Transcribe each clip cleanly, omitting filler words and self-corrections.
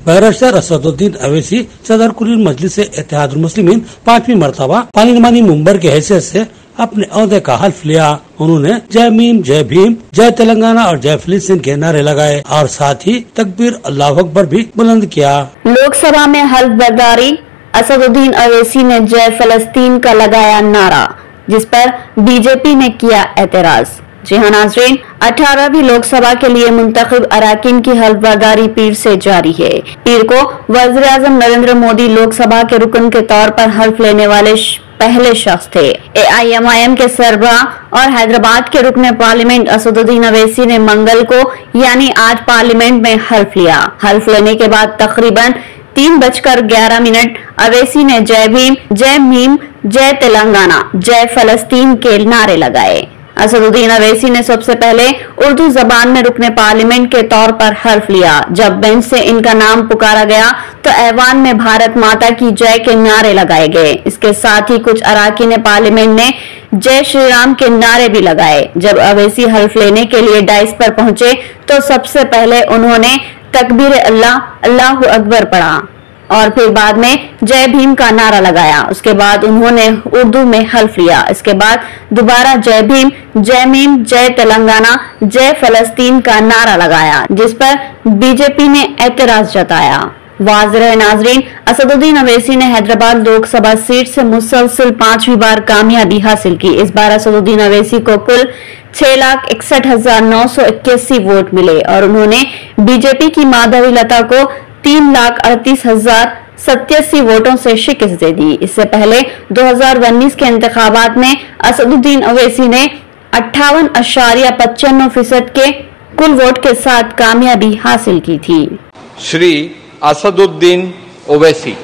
Barrister Asaduddin Owaisi सदर कुलीन मजलिस इत्तेहादुल मुस्लिमीन 5वीं मरतबा पार्लिमानी मेंबर के हैसियत से अपने ओहदे का हल्फ लिया। उन्होंने जय मीम, जय भीम, जय तेलंगाना और जय फिलिस्तीन के नारे लगाए और साथ ही तकबीर अल्लाह अकबर भी बुलंद किया। लोकसभा में हल्फ बर्दारी, असदुद्दीन अवैसी ने जय फलस्तीन का लगाया नारा, जिस पर बीजेपी ने किया एतराज। जी हाँ नाज़रीन, 18वीं लोकसभा के लिए मुंतखब अराकीन की हल्फ बर्दारी पीर से जारी है। पीर को वज़ीर आज़म नरेंद्र मोदी लोकसभा के रुकन के तौर पर हल्फ लेने वाले पहले शख्स थे। AIMIM के सरबराह और हैदराबाद के रुकने पार्लियामेंट असदुद्दीन अवैसी ने मंगल को यानी आज पार्लियामेंट में हल्फ लिया। हल्फ लेने के बाद तकरीबन 3:11 अवैसी ने जय भीम, जय मीम, जय तेलंगाना, जय फलस्तीन के नारे लगाए। असदुद्दीन अवैसी ने सबसे पहले उर्दू जबान में रुकने पार्लियामेंट के तौर पर हल्फ लिया। जब बेंच से इनका नाम पुकारा गया तो ऐवान में भारत माता की जय के नारे लगाए गए। इसके साथ ही कुछ अराकीन पार्लियामेंट ने जय श्री राम के नारे भी लगाए। जब अवैसी हल्फ लेने के लिए डाइस पर पहुंचे तो सबसे पहले उन्होंने तकबीर अल्लाह अकबर पढ़ा और फिर बाद में जय भीम का नारा लगाया। उसके बाद उन्होंने उर्दू में हल्फ लिया। इसके बाद दोबारा जय भीम, जय मीम, जय तेलंगाना, जय फलस्तीन का नारा लगाया, जिस पर बीजेपी ने एतराज जताया। वाज़ेह है नाज़रीन, असदुद्दीन अवैसी ने हैदराबाद लोकसभा सीट से मुसलसल 5वीं बार कामयाबी हासिल की। इस बार असदुद्दीन अवैसी को कुल 6,61,981 वोट मिले और उन्होंने बीजेपी की माधवी लता को 3,38,087 वोटों से शिकस्त दे दी। इससे पहले 2019 के इंतखाबात में असदुद्दीन अवैसी ने 58.95% के कुल वोट के साथ कामयाबी हासिल की थी। श्री असदुद्दीन ओवैसी।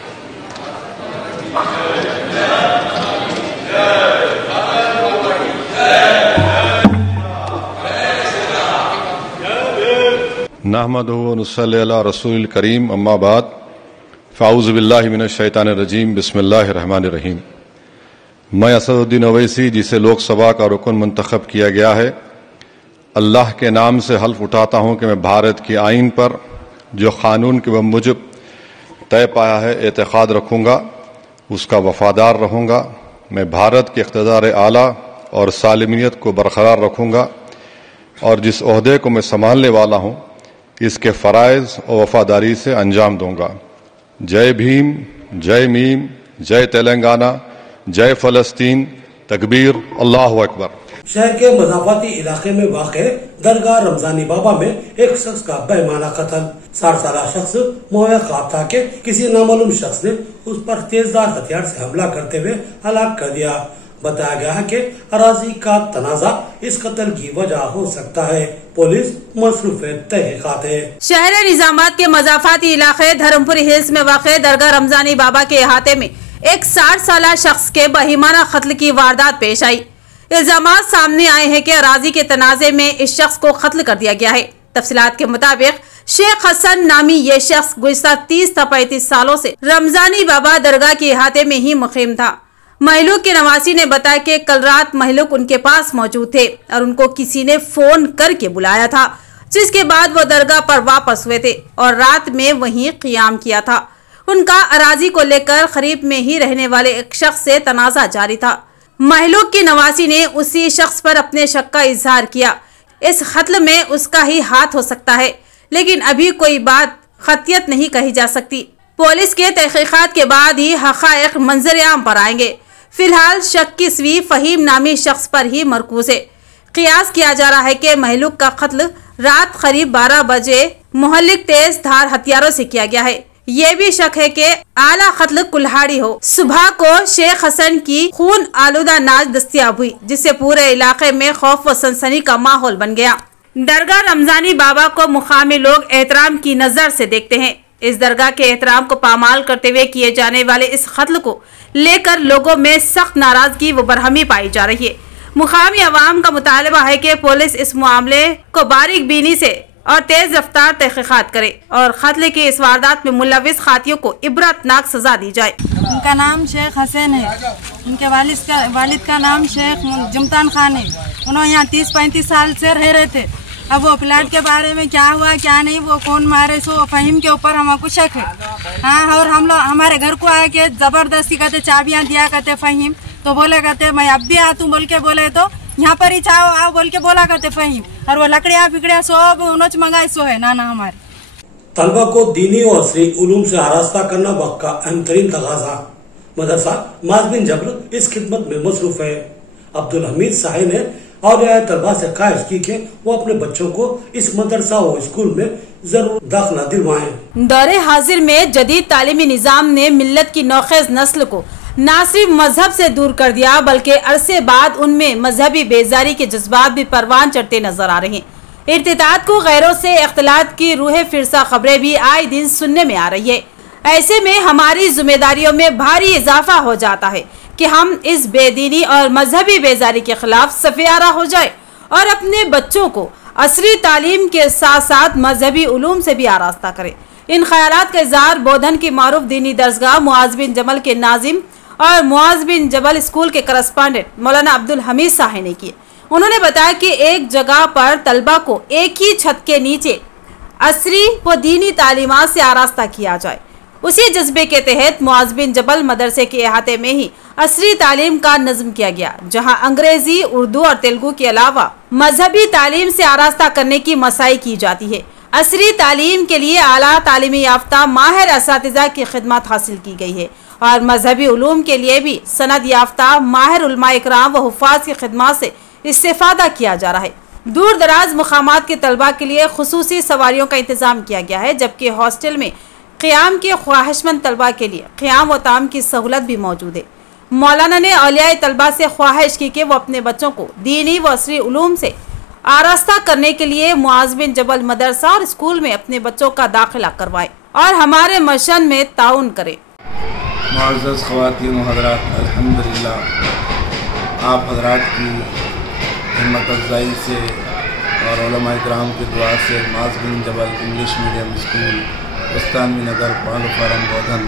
नहमदुहु व नुसल्ली अला रसूलिल करीम, अम्मा बाद, फ़ाऊज़ु बिल्लाहि मिनश शैतानिर रजीम, बिस्मिल्लाहिर रहमानिर रहीम। मैं असदुद्दीन ओवैसी, जिसे लोकसभा का रुकन मुंतखब किया गया है, अल्लाह के नाम से हल्फ उठाता हूँ कि मैं भारत की आइन पर जो कानून के मुजब तय पाया है एतक़ाद रखूँगा, उसका वफादार रहूँगा। मैं भारत के इक़्तिदार आला और सालिमियत को बरकरार रखूँगा और जिस ओहदे को मैं संभालने वाला हूँ इसके फ़राइज़ और वफादारी से अंजाम दूंगा। जय भीम, जय मीम, जय तेलंगाना, जय फलस्तीन, तकबीर अल्लाहु अकबर। शहर के मज़ाफ़ाती इलाके में वाक़े दरगाह रमजानी बाबा में एक शख्स का बेईमाना कत्ल। 60 साल शख्स मुहैया ख्वाब था कि किसी नामालूम शख्स ने उस पर तेजदार हथियार से हमला करते हुए हलाक कर दिया। बताया गया है कि अराजी का तनाजा इस कत्ल की वजह हो सकता है। पुलिस मसरूफ़ तहक़ीक़ात है। शहर निजामाबाद के मज़ाफ़ाती इलाके धर्मपुरी हिल्स में वाक़े दरगाह रमजानी बाबा के अहाते में एक 60 साल शख्स के बहिमाना कत्ल की वारदात पेश आई। इल्जामात सामने आए हैं कि अराजी के तनाजे में इस शख्स को कत्ल कर दिया गया है। तफसीलात के मुताबिक शेख हसन नामी ये शख्स गुज़िश्ता 30 से 35 सालों से रमजानी बाबा दरगाह के अहाते में ही मुक़ीम था। महलूक के नवासी ने बताया कि कल रात महलूक उनके पास मौजूद थे और उनको किसी ने फोन करके बुलाया था, जिसके बाद वो दरगाह पर वापस हुए थे और रात में वहीं क़ियाम किया था। उनका अराजी को लेकर करीब में ही रहने वाले एक शख्स से तनाज़ा जारी था। महलूक की नवासी ने उसी शख्स पर अपने शक का इजहार किया। इस कत्ल में उसका ही हाथ हो सकता है, लेकिन अभी कोई बात खतियत नहीं कही जा सकती। पुलिस के तहक़ीक़ात के बाद ही हक़ाइक़ मंजर आम पर आएंगे। फिलहाल शक की सुई फ़हीम नामी शख्स पर ही मरकूज है। क़ियास किया जा रहा है कि महलूक का कत्ल रात करीब 12 बजे मुहल्लिक तेज धार हथियारों से किया गया है। ये भी शक है कि आला कत्ल कुल्हाड़ी हो। सुबह को शेख हसन की खून आलूदा नाच दस्तियाब हुई, जिससे पूरे इलाके में खौफ व सनसनी का माहौल बन गया। दरगाह रमजानी बाबा को मुकामी लोग एहतराम की नजर से देखते हैं। इस दरगाह के एहतराम को पामाल करते हुए किए जाने वाले इस कत्ल को लेकर लोगों में सख्त नाराजगी व बरहमी पाई जा रही है। मुकामी अवाम का मुतालबा है कि पुलिस इस मामले को बारीक बीनी से और तेज रफ्तार तहक़ीक़ात करे और कत्ल की इस वारदात में मुलविस खातियों को इबरतनाक सजा दी जाए। उनका नाम शेख हसन है। उनके वालिद का नाम शेख जुमतान खान है। उन्होंने यहाँ 30-35 साल से रह रहे थे। अब वो प्लाट के बारे में क्या हुआ क्या नहीं, वो कौन मारे सो फहीम के ऊपर हमको शक है। हाँ, और हम लोग हमारे घर को आके जबरदस्ती कहते चाबियां दिया करते फहीम, तो बोले कहते मैं अब भी आ तू बोल के बोले तो यहाँ पर ही चाहो आओ बोल के बोला करते फहीम, और वो लकड़ियाँ फिकड़ियाँ सब उन्होंने मंगाई सो है नाना हमारे। तलबा को दीनी और असली उलूम से आरास्ता करना वक्त का अहम तरीन तकाजा। मदरसा माज बिन जबर इस खिदमत में मसरूफ है। अब्दुल हमीद साहिब ने और तलबा से ख्वाहिश की कि वो अपने बच्चों को इस मदरसा और स्कूल में जरूर दाखिला दिलवाएं। दौरे हाजिर में जदीद तालीमी निजाम ने मिल्लत की नौखेज नस्ल को न सिर्फ मजहब से दूर कर दिया बल्कि अरसे बाद उनमें मजहबी बेजारी के जज्बात भी परवान चढ़ते नजर आ रहे हैं। इर्तिदाद को गैरों से इख्तिलात की रूह फिरसा खबरें भी आए दिन सुनने में आ रही है। ऐसे में हमारी जिम्मेदारियों में भारी इजाफा हो जाता है कि हम इस बेदीनी और मजहबी बेजारी के खिलाफ सफेयारा हो जाए और अपने बच्चों को असरी तालीम के साथ साथ मजहबी उलूम से भी आरास्ता करें। इन ख्यालात का इज़हार बोधन की मारूफ दीनी दरसगाह मुआज बिन जबल के नाजिम और मुआज बिन जबल स्कूल के करस्पॉन्डेंट मौलाना अब्दुल हमीद साहिब ने किए। उन्होंने बताया कि एक जगह पर तलबा को एक ही छत के नीचे असरी व दीनी तालीमात से आरास्ता किया जाए। उसी जज्बे के तहत मुआज बिन जबल मदरसे के अहाते में ही असरी तालीम का नज़्म किया गया, जहां अंग्रेजी, उर्दू और तेलुगु के अलावा मजहबी तालीम से आरास्ता करने की मसाई की जाती है। असरी तालीम के लिए आला तालीमी याफ्ता माहिर असातिज़ा की खिदमत हासिल की गई है और मजहबी उलूम के लिए भी सनद याफ्ता माहिर उलमा इकराम व हुफ़ाज़ की खिदमत से इस्तेफादा किया जा रहा है। दूर दराज मुकामात के तलबा के लिए खुसूसी सवारियों का इंतज़ाम किया गया है, जबकि हॉस्टल में क़याम के ख्वाहिशमंद तलबा के लिए क़याम व ताम की सहूलत भी मौजूद है। मौलाना ने औलियाए तलबा से ख्वाहिश की कि वो अपने बच्चों को दीनी व असरी उलूम से आरास्ता करने के लिए मुआज बिन जबल मदरसा और स्कूल में अपने बच्चों का दाखिला करवाएं और हमारे मिशन में ताउन करें। मुअज़्ज़ज़ ख़वातीन व हज़रात, अल्हम्दुलिल्लाह आप हज़रात की हिम्मत अफ़ज़ाई से और उलमा इकराम की दुआ से मुआज बिन जबल इंग्लिश मीडियम स्कूल उस्तानवी नगर पांडु फारम बोधन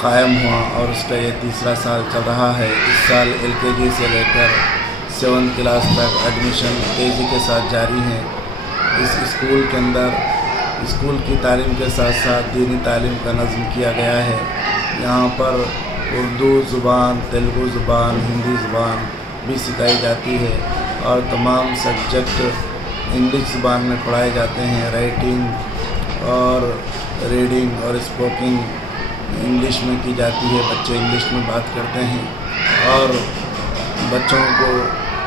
कायम हुआ और उसका ये तीसरा साल चल रहा है। इस साल LKG से लेकर 7th क्लास तक एडमिशन तेज़ी के साथ जारी है। इस स्कूल के अंदर स्कूल की तालीम के साथ साथ दीनी तालीम का नज़्म किया गया है। यहाँ पर उर्दू ज़ुबान, तेलुगु ज़ुबान, हिंदी ज़ुबान भी सिखाई जाती है और तमाम सब्जेक्ट इंग्लिश ज़ुबान में पढ़ाए जाते हैं। राइटिंग और रीडिंग और स्पोकिंग इंग्लिश में की जाती है, बच्चे इंग्लिश में बात करते हैं और बच्चों को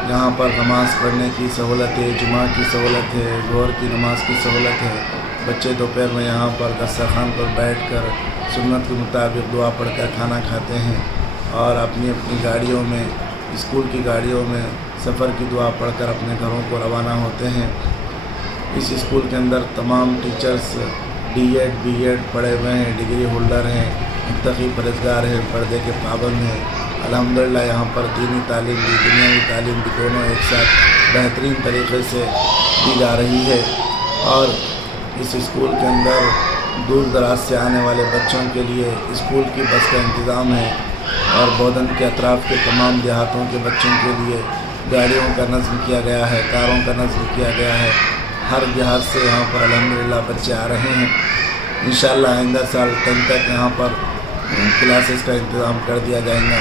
यहाँ पर नमाज़ पढ़ने की सहूलत है, जुमा की सहूलत है, ज़ोहर की नमाज की सहूलत है। बच्चे दोपहर में यहाँ पर दस्तरखान पर बैठकर सुन्नत के मुताबिक दुआ पढ़कर खाना खाते हैं और अपनी अपनी गाड़ियों में, स्कूल की गाड़ियों में सफ़र की दुआ पढ़कर अपने घरों को रवाना होते हैं। इस स्कूल के अंदर तमाम टीचर्स D.Ed, B.Ed पढ़े हुए हैं, डिग्री होल्डर हैं, मुत्तक़ी परहेज़गार हैं, पर्दे के पाबंद हैं। अल्हम्दुलिल्लाह यहाँ पर दीनी तालीम भी, दुनियावी तालीम भी दोनों एक साथ बेहतरीन तरीक़े से दी जा रही है और इस स्कूल के अंदर दूर दराज से आने वाले बच्चों के लिए स्कूल की बस का इंतज़ाम है और बोधन के अतराफ़ के तमाम देहातों के बच्चों के लिए गाड़ियों का नज़्म किया गया है, कारों का नज़्म किया गया है। हर लिहाज से यहाँ पर अल्हम्दुलिल्लाह बच्चे आ रहे हैं। इंशाअल्लाह आइंदा साल 10 तक यहाँ पर क्लासेस का इंतज़ाम कर दिया जाएगा।